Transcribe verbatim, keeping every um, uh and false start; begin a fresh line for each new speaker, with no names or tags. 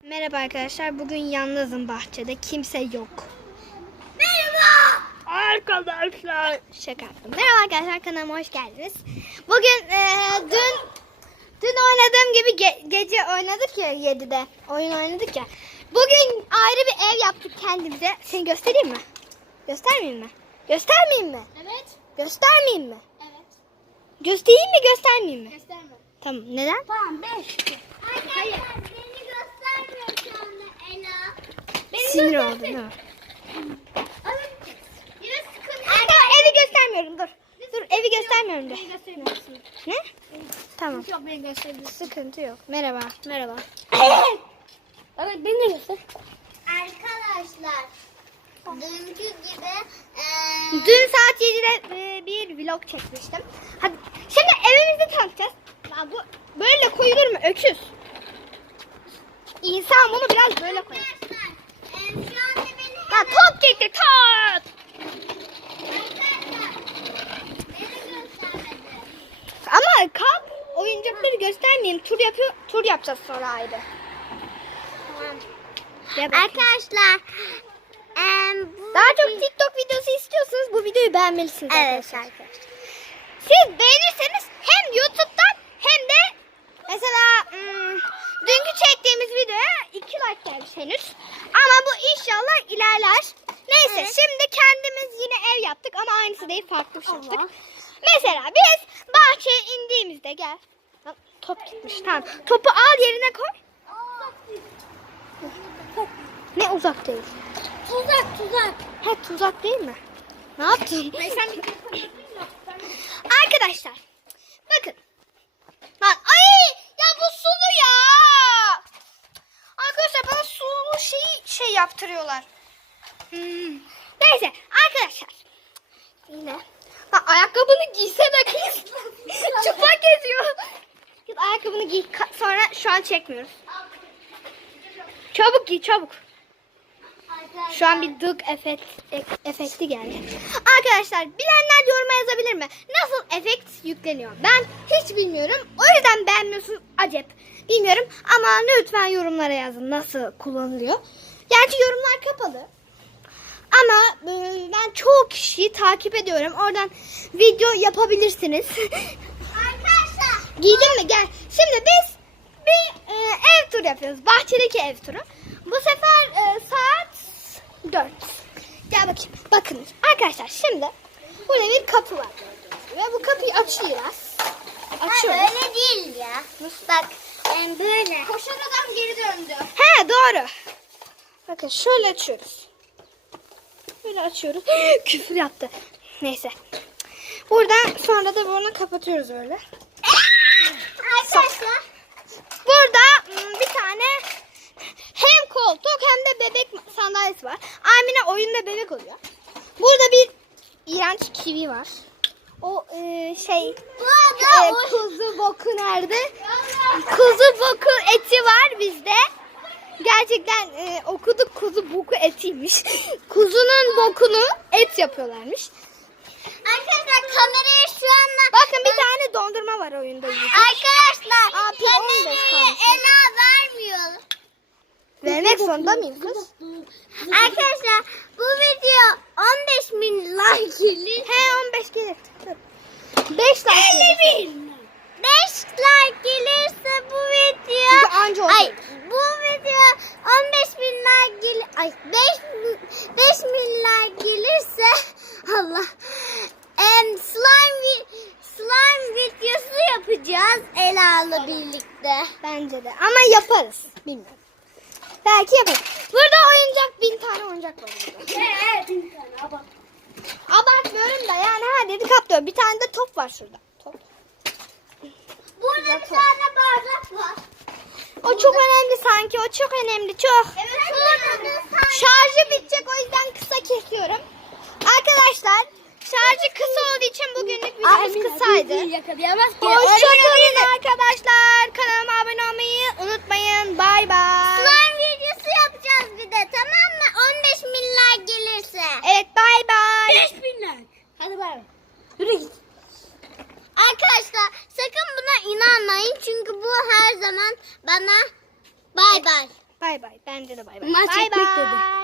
Merhaba arkadaşlar. Bugün yalnızım bahçede. Kimse yok.
Merhaba.
Arkadaşlar. Şaka yaptım. Merhaba arkadaşlar. Kanalıma hoş geldiniz. Bugün e, dün dün oynadığım gibi ge- gece oynadık ya yedide. Oyun oynadık ya. Bugün ayrı bir ev yaptık kendimize. Seni göstereyim mi? Göstermeyeyim mi? Göstermeyeyim mi?
Evet.
Göstermeyeyim mi?
Evet.
Göstereyim mi göstermeyeyim mi?
Gösterme.
Tamam. Neden?
Tamam beş. Hayır. Beni göstermiyor şu anda Ela. Beni
Sinir
göster-
oldum ha.
Evet. Yine sıkıntı.
Arkadaşlar evi göstermiyorum. Dur. Dur evi göstermiyorum de.
Beni göstermiyorsun.
Ne? Tamam.
Yok beni göstermiyorsun.
Sıkıntı yok. Merhaba. Merhaba.
Evet beni de göster. Arkadaşlar. Dünkü gibi eee
Dün saat yedide e, bir vlog çekmiştim. Hadi şimdi evimizi tanıtacağız. Ya bu böyle koyulur mu? Öküz. İnsan bunu biraz böyle koyar.
Arkadaşlar. eee, şu anda beni
Ya top gitti top.
Arkadaşlar. Beni göstermedi.
Ama kamp oyuncakları göstermeyeyim. Tur yapıyor. Tur yapacağız sonra ayrı.
Tamam.
Gel bakayım.
Arkadaşlar em, bu
Daha çok TikTok videosu istiyorsanız bu videoyu beğenmelisiniz
Evet
arkadaşlar.
arkadaşlar.
Siz beğenirseniz hem YouTube'dan hem de mesela hmm, dünkü çektiğimiz videoya iki like gelmiş henüz. Ama bu inşallah ilerler. Neyse
Evet.
şimdi kendimiz yine ev yaptık ama aynısı değil farklı bir şey yaptık.
Allah.
Mesela biz bahçeye indiğimizde gel. Lan, top gitmiş tamam. Topu al yerine koy. Ne uzak değil.
Tuzak tuzak.
He tuzak değil mi? Ne yaptın? Arkadaşlar bakın. Lan ay ya bu sulu ya. Arkadaşlar bana sulu şeyi şey yaptırıyorlar. Hmm. Neyse arkadaşlar. Yine. Lan ayakkabını giysene kız. Çıplak geziyor. Git ayakkabını giy. Ka- Sonra şu an çekmiyoruz. Çabuk giy çabuk. Şu an bir dık efekt, ek- efekti geldi. Arkadaşlar bilenler yoruma yazabilir mi? Nasıl efekt yükleniyor? Ben hiç bilmiyorum. O yüzden beğenmiyorsunuz acep. Bilmiyorum ama lütfen yorumlara yazın nasıl kullanılıyor. Gerçi yorumlar kapalı. Ama e, ben çoğu kişiyi takip ediyorum. Oradan video yapabilirsiniz.
Arkadaşlar.
Giydin mi? Gel. Şimdi biz bir e, ev turu yapıyoruz. Bahçedeki ev turu. Bu sefer e, saat dört. Gel bakayım. Bakın arkadaşlar şimdi burada bir kapı var. Ve bu kapıyı açıyoruz. Açıyoruz.
Ha, öyle değil ya. Bak em, böyle.
Koşan adam geri döndü. He doğru. Bakın şöyle açıyoruz. Böyle açıyoruz. Küfür yaptı. Neyse. Buradan sonra da bunu kapatıyoruz öyle.
Arkadaşlar.
Burada hmm, bir tane hem koltuk hem de bebek sandalyesi var. Amine oyunda bebek oluyor. Burada bir iğrenç kivi var. O e, şey
Bu arada
e,
o-
kuzu boku nerede? Kuzu boku eti var bizde. Gerçekten e, okuduk kuzu boku etiymiş. Kuzunun bokunu et yapıyorlarmış.
Arkadaşlar kamerayı şu anda
Bakın bir tane dondurma var oyunda. yiyecek.
Arkadaşlar
Aa, bir on beş
kamerayı
kalmış.
Ela vermiyor.
Vermek zorunda mıyım kız?
Arkadaşlar bu video on beş bin like gelir.
He on beş gelir. beş like gelir.
beş like gelirse bu video
Çünkü anca oldu.
ay bu video on beş bin like gel ay beş beş bin like gelirse Allah em slime vi- slime videosu yapacağız Ela'la birlikte.
Bence de. Ama yaparız. Bilmiyorum. Belki yaparız. Burada oyuncak bin tane oyuncak var burada.
Evet, bin tane abart.
Abartmıyorum da yani ha dedik atlıyor. Bir tane de top var şurada. Top.
Burada bir tane bardak var.
O çok önemli sanki. O çok önemli. Çok.
Evet, şurada da
Şarjı bitecek o yüzden kısa kesiyorum. Arkadaşlar şarjı kısa olduğu için bugünlük videomuz kısaydı.
Yakalayamaz ki.
Hoşçakalın arkadaşlar. Kanalıma abone olmayı unutmayın. Bay bay.
Slime videosu yapacağız bir de tamam mı? on beş bin like gelirse.
Evet bay bay.
beş bin like. Hadi bay bay. Yürü git. Arkadaşlar sakın buna inanmayın çünkü bu her zaman bana bay bay.
Bay bay. Bence de bay bay.
Maç
Bay
etmek
bay.
dedi.